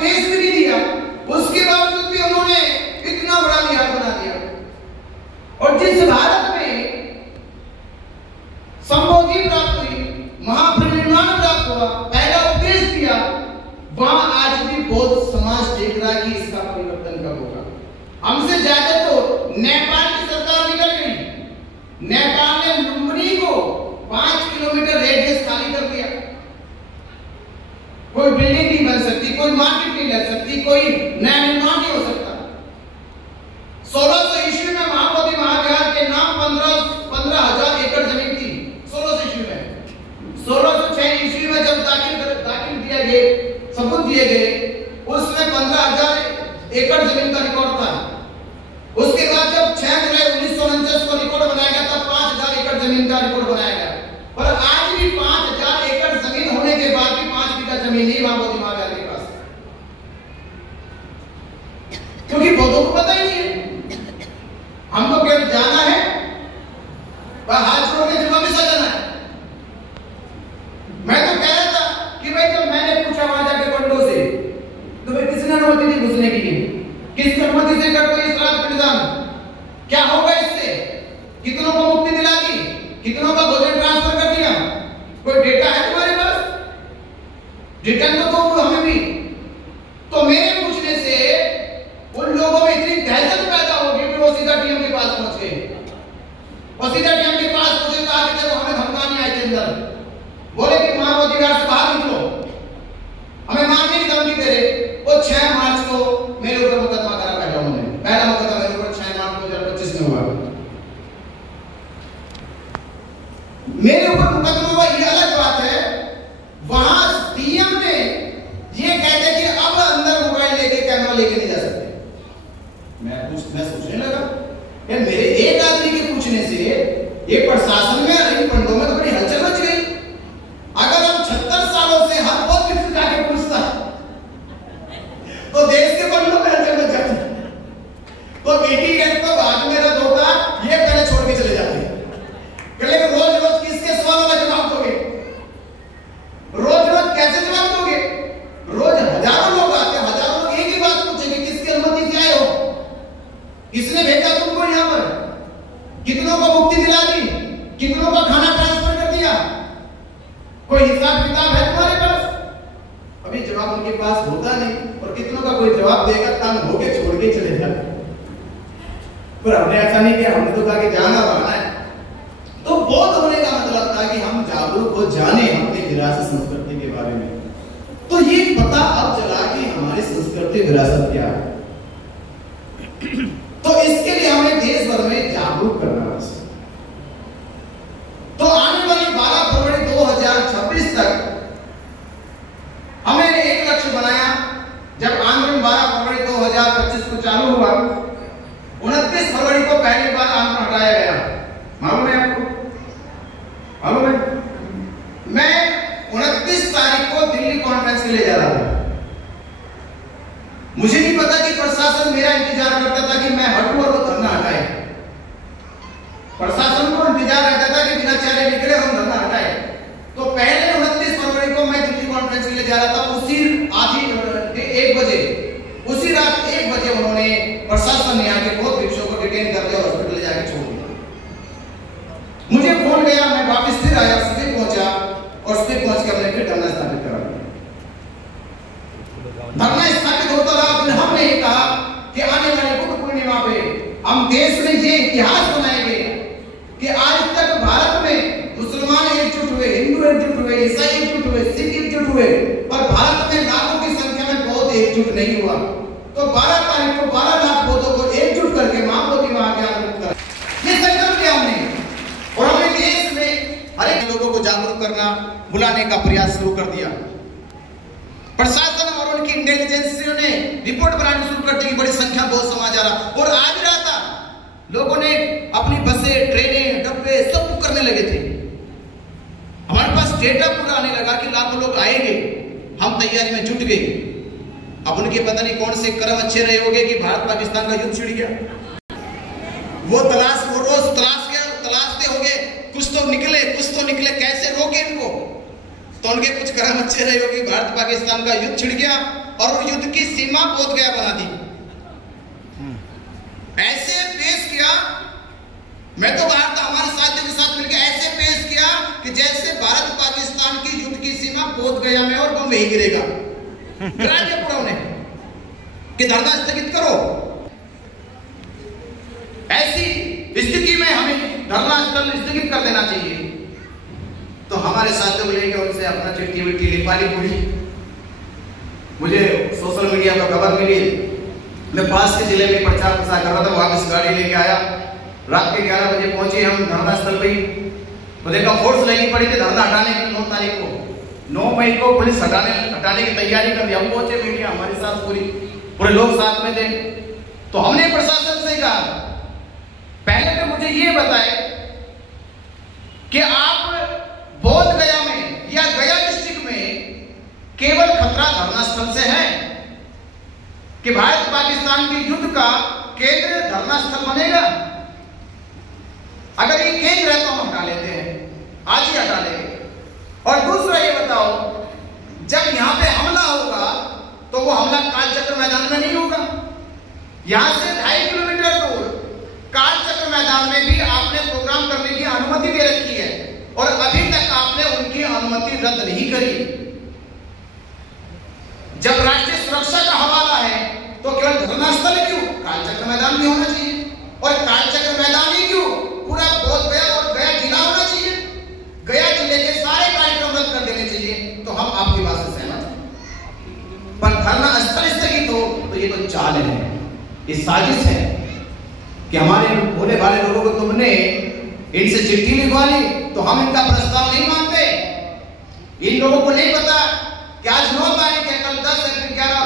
उपदेश भी नहीं दिया, उसके बावजूद भी उन्होंने इतना बड़ा लिहाज बना दिया। और जिस भारत में संबोधि प्राप्त हुई, महापरिनिर्वाण प्राप्त हुआ, पहला उपदेश दिया, वहां आज भी बौद्ध समाज देख रहा है कि इसका परिवर्तन कब होगा। हमसे ज्यादा तो नेपाल की सरकार निकल गई। नेपाल ने लुम्बिनी को 5 किलोमीटर रेडियस खाली कर दिया। कोई बिल्डिंग नहीं बन सकती, कोई मार्केट नहीं लग सकती, कोई नया निर्माण नहीं हो सकता। 1600 ईस्वी में महाबोधि महाविहार के नाम 15,000 एकड़ जमीन थी। 1600 ईस्वी में, 1606 ईस्वी में जब दाखिल दिया गए, सबूत दिए गए, उसमें 15,000 एकड़ जमीन का रिकॉर्ड था। उसके बाद जब 6 जुलाई 1949 को रिकॉर्ड बनाया गया, तब 5,000 एकड़ जमीन का रिकॉर्ड बनाया गया। पर आज भी 5,000 एकड़ जमीन होने के बाद भी 5 बीघा जमीन नहीं महाबोधि महाविहार के पास, क्योंकि बौद्धों को पता ही नहीं है। हमको केवल जाना है, पर हाथ जोड़ के जब हमेशा जाना है। मैं तो कह रहा था कि भाई जब मैंने पूछा वहां जाके पंडों से, तो भाई किसने अनुमति दी घुसने की? किसकी अनुमति से करते इस रात पिंडदान? क्या होगा इससे? कितनों को मुक्ति दिला दी? कितनों का भोजन ट्रांसफर कर दिया? कोई डेटा है तुम्हारे पास? रिटर्न तो दो हमें भी। तो मेरे पूछने से उन लोगों में इतनी दहशत पैदा होगी कि वो सीधा डीएम के पास पहुंच गए, और सीधा डीएम के पास पहुंचे तो आगे जब हमें धमकाने आए थे अंदर, बोले कि महाबोधि विहार से बाहर निकलो, हमें मारने की धमकी दे रहे। वो 6 मार्च को मेरे ऊपर मुकदमा करा पहला उन्होंने, पहला मुकदमा मेरे ऊपर 6 मार्च 2025 में हुआ। मेरे ऊपर मुकदमा हुआ, ये अलग बात है। वहां डीएम ने ये कहते कि अब अंदर मोबाइल लेके कैमरा लेके नहीं जा सकते। मैं सोचने लगा कि मेरे एक आदमी के पूछने से एक प्रशासन में, इन पंडों में तो बड़ी हलचल मच गई। अगर हम 76 सालों से हर बहुत किसी जाके पूछता तो देश के पंडों में हलचल मच जाती। तो बेटी गेट को आज मेरा धोखा ये पहले छोड़ के चले जाते। लेकिन रोज रोज किसके सवालों का जवाब दोगे? रोज रोज कैसे जवाब दोगे? रोज हजारों लोग आते हैं, हजारों लोग एक ही बात पूछेंगे, किसकी अनुमति से आए हो? किसने भेजा तुमको यहां पर? कितनों को मुक्ति दिला दी? कितनों का खाना ट्रांसफर कर दिया? कोई हिसाब किताब है तुम्हारे पास? अभी जवाब उनके पास होता नहीं, और कितनों का कोई जवाब देगा तंग होके छोड़ के चले जाते। पर हमने ऐसा नहीं किया, हमने तो कहा कि जाना रहना है। तो बौद्ध होने का मतलब था कि हम जागरूक हो जाने अपनी विरासत संस्कृति के बारे में। तो ये पता अब चला कि हमारी संस्कृति विरासत क्या है। तो इसके लिए हमें देश भर में जागरूक करना है। तो आने वाली 12 फरवरी 2026 तक हमने एक लक्ष्य बनाया। जब आंदोलन 12 फरवरी 2025 को चालू हुआ, 29 फरवरी को पहली बार आंदोलन हटाया गया। मालूम है आपको? मालूम है? मैं 29 तारीख को दिल्ली कॉन्फ्रेंस के लिए जा रहा था। मुझे नहीं पता कि प्रशासन मेरा इंतजार करता था कि मैं हटूं और वो धरना हटाए। प्रशासन को इंतजार रहता था कि बिना चाले निकले हम धरना हटाए। तो पहले 29 फरवरी को मैं दिल्ली कॉन्फ्रेंस के लिए जा रहा था। उसी आधी 1 बजे, उसी रात 1 बजे उन्होंने प्रशासन ने आके बहुत भिक्षुओं को डिटेन कर दिया, हॉस्पिटल ले जाके छोड़ दिया। मुझे फोन गया, मैं वापस फिर आया, सिविल पहुंचा, और सिविल पहुंच के हमने फिर धरना स्थापित करा। धरना स्थापित होता रहा। फिर हमने ये कहा कि आने वाली बुद्ध पूर्णिमा पे हम देश में ये इतिहास बनाएंगे कि आज तक भारत में मुसलमान एकजुट हुए, हिंदू एकजुट हुए, ईसाई एकजुट हुए, सिख एकजुट हुए, पर भारत में लाखों की संख्या में बौद्ध एकजुट नहीं हुआ। तो 12 तारीख को 12 लाख बौद्धों को एकजुट करके महाबोधि महाविहार मुक्त कर ये संकल्प लिया हमने। और हमने देश में हर एक लोगों को जागरूक करना, बुलाने का प्रयास शुरू कर दिया। प्रशासन और उनकी इंटेलिजेंसियों ने रिपोर्ट बनानी शुरू कर दी। बड़ी संख्या बौद्ध समाज आ रहा, और आज रहा था। लोगों ने अपनी बसें, ट्रेनें, डब्बे सब बुक करने लगे थे। हमारे पास डेटा पूरा आने लगा कि लाखों लोग आएंगे। हम तैयारी में जुट गए। अब उनके पता नहीं कौन से कर्म अच्छे रहे होंगे कि भारत पाकिस्तान का युद्ध छिड़ गया। वो रोज तलाशते होंगे, कुछ तो निकले, कैसे रोके इनको। तो उनके कुछ कर्म अच्छे रहे होगी, भारत पाकिस्तान का युद्ध छिड़ गया और वो युद्ध की सीमा बोध गया बना दी। ऐसे पेश किया, मैं तो बाहर था, हमारे साथियों के साथ मिलकर ऐसे पेश किया कि जैसे भारत पाकिस्तान की युद्ध की सीमा बोध गया में और बम वही गिरेगा। गिरा दिया पूरा उन्हें कि धरना स्थगित करो। ऐसी स्थिति में हमें धरना स्थगित कर देना चाहिए। तो हमारे साथियों को लेकर उनसे अपना चिट्ठी विट्ठी लिखवानी पड़ी। मुझे सोशल मीडिया पर खबर मिली, मैं पास के जिले में प्रचार प्रसार कर रहा था, वापस गाड़ी लेके आया, रात के 11 बजे पहुंचे हम धरना स्थल पे। तो देखा फोर्स लगी पड़ी थी धरना हटाने की। 9 तारीख को 9 मई को पुलिस हटाने की तैयारी कर दी। हम पहुंचे, मीडिया हमारे साथ पूरे लोग साथ में थे। तो हमने प्रशासन से कहा, पहले तो मुझे ये बताए कि आप बोध गया में या गया डिस्ट्रिक्ट में केवल खतरा धरना स्थल से है कि भारत पाकिस्तान के युद्ध का केंद्र धरना स्थल बनेगा? अगर ये केंद्र है तो हम हटा लेते हैं, आज ही हटा लेंगे। और दूसरा ये बताओ, जब यहां पे हमला होगा तो वो हमला कालचक्र मैदान में नहीं होगा। यहां से 2.5 किलोमीटर दूर कालचक्र मैदान में भी आपने प्रोग्राम करने की अनुमति दे रखी है और अभी तक आपने उनकी अनुमति रद्द नहीं करी। जब राष्ट्रीय सुरक्षा का हवाला है तो केवल धरना स्थल क्यों, कालचक्र मैदान भी होना चाहिए। और कालचक्र मैदान ही क्यों, पूरा बोध गया और गया जिला होना चाहिए। गया जिले के सारे कार्यक्रम रद्द कर देने चाहिए। तो हम आपकी बात से सहमत हैं, पर धरना स्थल स्थगित हो तो ये तो चाल है, ये साजिश है कि हमारे भोले भाले लोगों को तुमने इनसे चिट्ठी लिखवा ली तो हम इनका प्रस्ताव नहीं मानते। इन लोगों को नहीं पता कि आज 9 तारीख है, कल 10, 11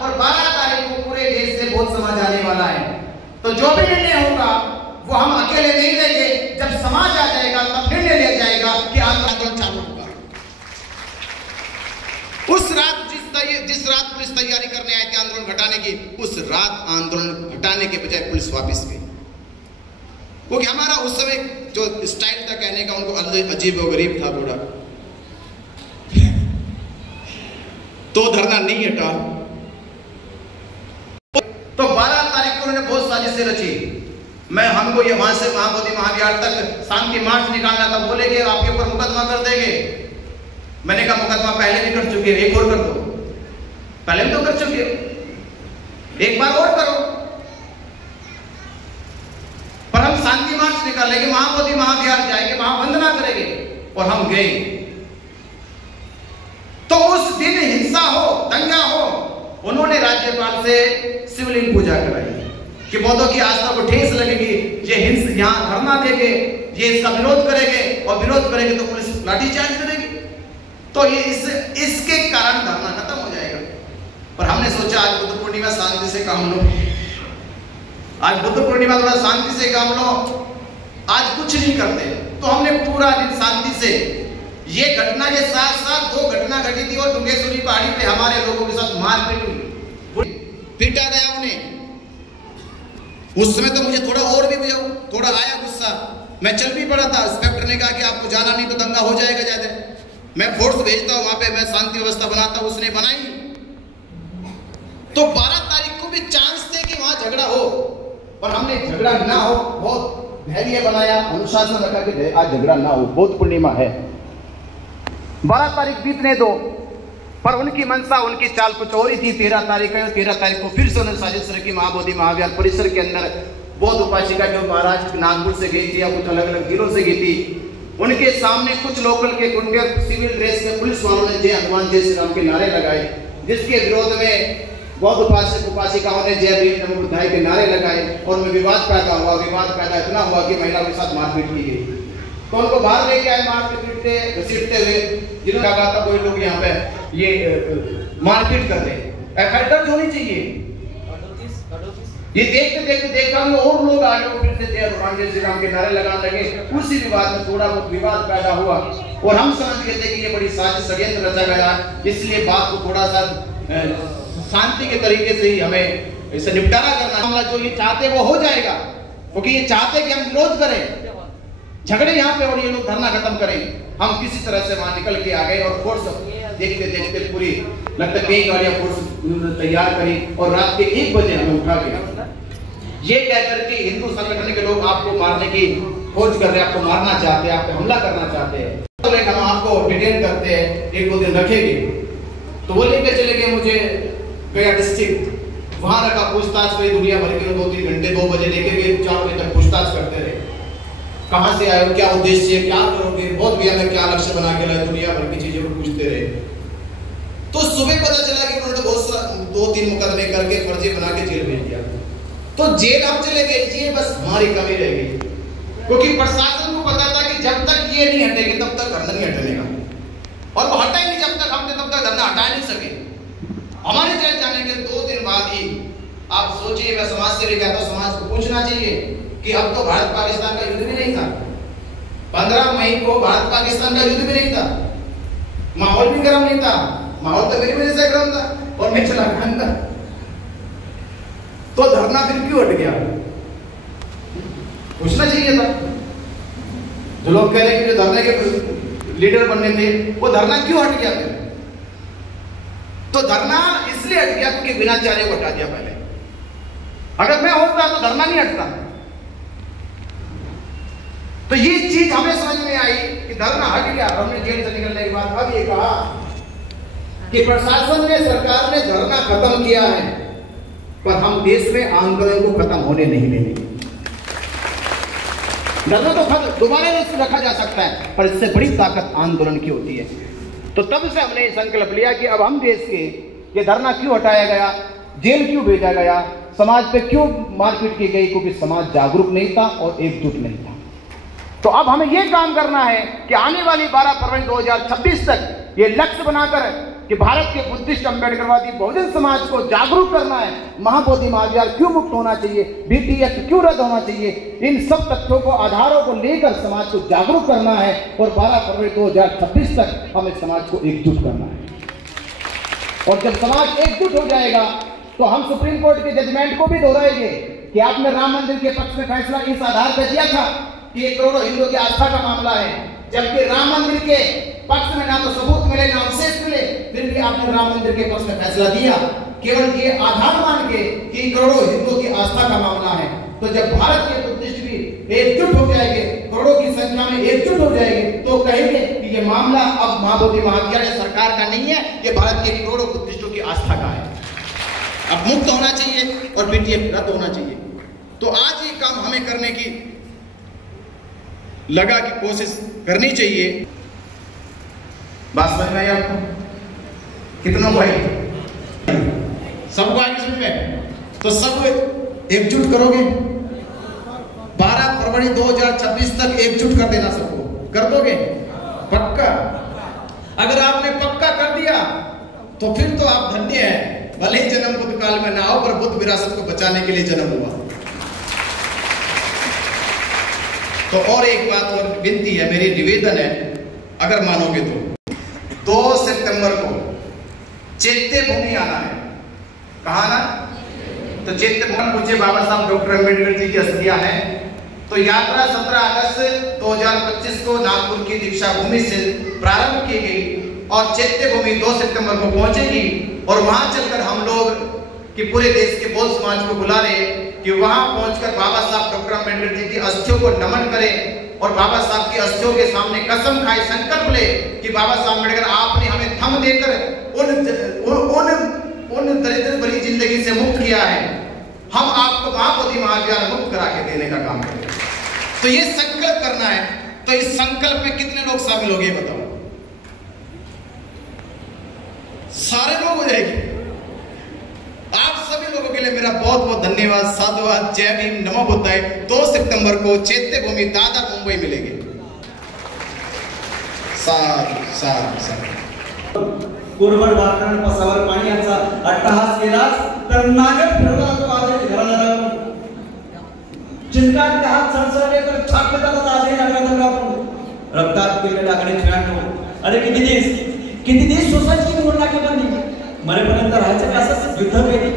और 12 तारीख को पूरे देश से बहुत समाज आने वाला है। तो जो भी निर्णय होगा वो हम अकेले नहीं लेंगे। जब समाज आ जाएगा तब निर्णय लिया जाएगा कि आंदोलन चालू होगा। उस रात जिस रात पुलिस तैयारी करने आई थी आंदोलन घटाने की, उस रात आंदोलन हटाने के बजाय पुलिस वापस गई। क्योंकि हमारा उस समय जो स्टाइल था कहने का, उनको अजीब और गरीब था बूढ़ा, तो धरना नहीं हटा। तो 12 तारीख को उन्होंने बहुत साजिशें रची। हमको ये वहां से महाबोधि महाविहार तक शांति मार्च निकालना था। बोले कि आपके ऊपर मुकदमा कर देंगे। मैंने कहा मुकदमा पहले भी कर चुके, एक और कर दो। पहले भी तो कर चुके हो, एक बार और करो। पर हम शांति मार्च निकालेंगे, महाबोधि महाविहार जाएंगे, वहां वंदना करेंगे। और हम गए। तो उस दिन हिंसा हो, दंगा हो, उन्होंने राज्यपाल से शिवलिंग पूजा कराई कि बौद्धों की आस्था को ठेस लगेगी, ये हिंसा यहां धरना देंगे, ये इसका विरोध करेंगे और विरोध करेंगे तो पुलिस लाठीचार्ज करेगी। तो ये इसके कारण धरना खत्म हो जाएगा। पर हमने सोचा आज बुद्ध पूर्णिमा, शांति से काम लो। आज बुद्ध पूर्णिमा, थोड़ा शांति से काम लो। आज कुछ नहीं करते। तो हमने पूरा दिन शांति से, ये घटना के साथ साथ 2 घटना घटी थी और डुंगेश्वरी पहाड़ी पे हमारे लोगों के साथ मारपीट हुई, पीटा गया उन्हें। उस समय तो मुझे थोड़ा आया गुस्सा, मैं चल भी पड़ा था। इंस्पेक्टर ने कहा कि आपको जाना नहीं तो दंगा हो जाएगा ज्यादा। मैं फोर्स भेजता हूं वहां पे, मैं शांति व्यवस्था बनाता हूं, उसने बनाई। तो 12 तारीख को भी चांस थे कि वहां झगड़ा हो, पर हमने झगड़ा ना हो, बहुत धैर्य बनाया, अनुशासन रखा कि आज झगड़ा ना हो, बुद्ध पूर्णिमा है। 12 तारीख बीतने दो, पर उनकी मंशा, उनकी चाल कुछ और ही थी। 13 तारीख है, 13 तारीख को फिर से उन्होंने साजिश रखी। महाबोधि महाविहार परिसर के अंदर बौद्ध उपासिका जो महाराष्ट्र नागपुर से गई थी या कुछ अलग अलग जिलों से गई थी, उनके सामने कुछ लोकल के गुंडे सिविल ड्रेस में पुलिस वालों ने जय हनुमान जय श्री राम के नारे लगाए, जिसके विरोध में बौद्ध उपासिकाओं ने जय भीम नमो बुद्धाय के नारे लगाए और उनमें विवाद पैदा हुआ। विवाद पैदा इतना हुआ कि महिलाओं के साथ मारपीट की गई। तो उनको बाहर लेके आए, मारपीट घसीटते हुए, जिन्होंने कहा था कोई लोग यहाँ पे ये मारपीट कर रहे, एफआईआर दर्ज होनी चाहिए। ये देखते देखा और लोग आगे फिर से जय हनुमान जय श्री राम के नारे लगाने लगे। उसी विवाद में थोड़ा बहुत विवाद पैदा हुआ और हम समझ गए थे कि ये बड़ी साजिश षड्यंत्र रचा गया, इसलिए बात को थोड़ा सा शांति के तरीके से ही हमें इसे निपटारा करना। मामला जो ये चाहते वो हो जाएगा, क्योंकि ये चाहते कि हम विरोध करें, झगड़े यहाँ पे और ये लोग धरना खत्म करें। हम किसी तरह से वहां निकल के आ गए और फोर्स देखते देखते पूरी लगता कई गाड़ियां फोर्स तैयार करी और रात के 1 बजे हमें उठा के ये कहकर के हिंदू संगठन के लोग आपको मारने की खोज कर रहे हैं, आपको मारना चाहते हैं, आप पे हमला करना चाहते हैं, तो हम आपको डिटेन करते हैं, 1-2 दिन रखेंगे। तो वो लेके चले गए मुझे गया डिस्ट्रिक्ट, वहां रखा, पूछताछ करी दुनिया भर के 2-3 घंटे, 2 बजे लेके गए, 4 बजे तक पूछताछ करते रहे। कहां से आए हो, क्या उद्देश्य है, क्या करोगे, बहुत गया में क्या लक्ष्य बना के लाए, दुनिया भर की चीजें को पूछते रहे। तो सुबह पता चला कि उन्होंने बहुत 2-3 मुकदमे करके फर्जी बना के जेल भेज दिया। तो जेल हम चले गए, ये बस हमारी कमी रह गई, क्योंकि प्रशासन को पता था कि जब तक ये नहीं हटेंगे तब तक धरना नहीं हटेगा, और वो हटा ही नहीं, जब तक हमने तब तक धरना हटा नहीं सके। हमारे जेल जाने के 2 दिन बाद ही आप सोचिए, मैं समाज से भी कहता हूं, समाज को पूछना चाहिए कि अब तो भारत पाकिस्तान का युद्ध भी नहीं था, 15 मई को भारत पाकिस्तान का युद्ध भी नहीं था, माहौल भी गर्म नहीं था, माहौल तो मेरी वजह से गर्म था और मैं चला गया, तो धरना फिर क्यों हट गया? पूछना चाहिए था। जो लोग कह रहे हैं कि जो धरने के लीडर बनने थे, वो धरना क्यों हट गया फिर? तो धरना इसलिए हट गया क्योंकि बिना चारे को हटा दिया पहले। अगर मैं होता तो धरना नहीं हटता। तो ये चीज हमें समझ में आई कि धरना हट गया। हमने जेल से निकलने के बाद अब ये कहा कि प्रशासन ने, सरकार ने धरना खत्म किया है, पर हम देश में आंदोलन को खत्म होने नहीं देंगे। धरना तो दोबारा रखा जा सकता है, पर इससे बड़ी ताकत आंदोलन की होती है। तो तब से हमने संकल्प लिया कि अब हम देश के ये धरना क्यों हटाया गया, जेल क्यों भेजा गया, समाज पे क्यों मारपीट की गई, क्योंकि समाज जागरूक नहीं था और एकजुट नहीं था। तो अब हमें यह काम करना है कि आने वाली 12 फरवरी 2026 तक ये लक्ष्य बनाकर कि भारत के बुद्धिस्ट अम्बेडकरवादी बहुजन समाज को जागरूक करना है। महाबोधि महाविहार क्यों मुक्त होना चाहिए, बीटी एक्ट क्यों रद्द होना चाहिए, इन सब तथ्यों को, आधारों को लेकर समाज को जागरूक करना है और 12 फरवरी 2026 तक हमें समाज को एकजुट करना है। और जब समाज एकजुट हो जाएगा तो हम सुप्रीम कोर्ट के जजमेंट को भी दोहराएंगे कि आपने राम मंदिर के पक्ष में फैसला इस आधार पर दिया था कि 1 करोड़ हिंदुओं की आस्था का मामला है, जबकि राम मंदिर के पक्ष में ना तो सबूत मिले ना अवशेष मिले, फिर भी आपने राम मंदिर के पक्ष में फैसला दिया, केवल ये आधार मान के कि करोड़ों हिंदुओं की आस्था का मामला है। तो जब भारत के बुद्धिस्ट भी एकजुट हो जाएंगे, करोड़ों की संख्या में एकजुट हो जाएंगे, तो कहेंगे कि ये मामला अब महाबोधि महाविहार सरकार का नहीं है, ये भारत के करोड़ों बुद्धिस्टों की आस्था का है। अब मुक्त होना चाहिए और बीटीएफ रद्द होना चाहिए। तो आज ये काम हमें करने की लगा की कोशिश करनी चाहिए। बात समझ में आई आपको? कितना भाई सबको आगे समझ में? तो सब एकजुट करोगे? 12 फरवरी 2026 तक एकजुट कर देना सबको, कर दोगे? पक्का? अगर आपने पक्का कर दिया तो फिर तो आप धन्य हैं। भले ही जन्म बुद्ध काल में ना हो, पर बुद्ध विरासत को बचाने के लिए जन्म हुआ। तो और एक बात और विनती है, मेरी निवेदन है, अगर मानोगे तो 2 सितंबर को चैत्य भूमि आना है। कहा ना? तो चैत्य भूमि पूछे बाबा साहब डॉक्टर अम्बेडकर जी की अस्थियां हैं। तो यात्रा 17 अगस्त 2025 को नागपुर की दीक्षा भूमि से प्रारंभ की गई और चैत्य भूमि 2 सितंबर को पहुंचेगी। और वहां चलकर हम लोग कि पूरे देश के बौद्ध समाज को बुला रहे कि वहां पहुंचकर बाबा साहब डॉक्टर अम्बेडकर जी की अस्थियों को नमन करें और बाबा साहब की अस्थियों के सामने कसम खाए, संकल्प ले कि बाबा साहब अम्बेडकर आपने हमें थम देकर उन दरिद्र भरी जिंदगी से मुक्त किया है, हम आपको महाबोधि महाविहार मुक्त करा के देने का काम करें। तो ये संकल्प करना है। तो इस संकल्प में कितने लोग शामिल हो गए बताओ? सारे लोग हो जाएंगे। आप सभी लोगों के लिए मेरा बहुत बहुत धन्यवाद, साधुवाद, जय भीम, नमो बुद्धाय। 2 सितंबर को चैत्य भूमि दादर मुंबई मिलेंगे। कोरबड वाकरण पसावर पाणी यांचा अट्टहास केला तर नागत फिरला तो आज घराला चिंतान का हात सळसळले तर छापले जातात आजही नागरिकांना रक्तात केलेल्या लागणे खेळांनो। अरे किती देश सोसायटी निवड नाकेबंदी मरेपर्यंत राहायचं का असं युद्ध केली।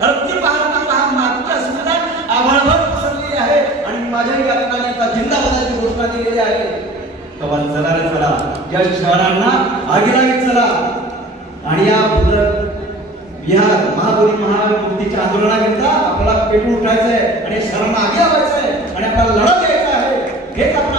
अगदी पाहता हा मागच्या अस्मिता आभाळभर पसरलेली आहे आणि माझ्या या लोकांनी जिंदाबादाची घोषणा दिलेली आहे। तर तेव्हा चला रे चला, या शहरांना आगीलागी चला आणि या बिहार महाबोधी महामुक्तीच्या आंदोलनाकरिता आपल्याला पेटून उठायचंय आणि शहरांना आगी लावायचंय आणि आपल्याला लढा द्यायचा आहे. हेच आपण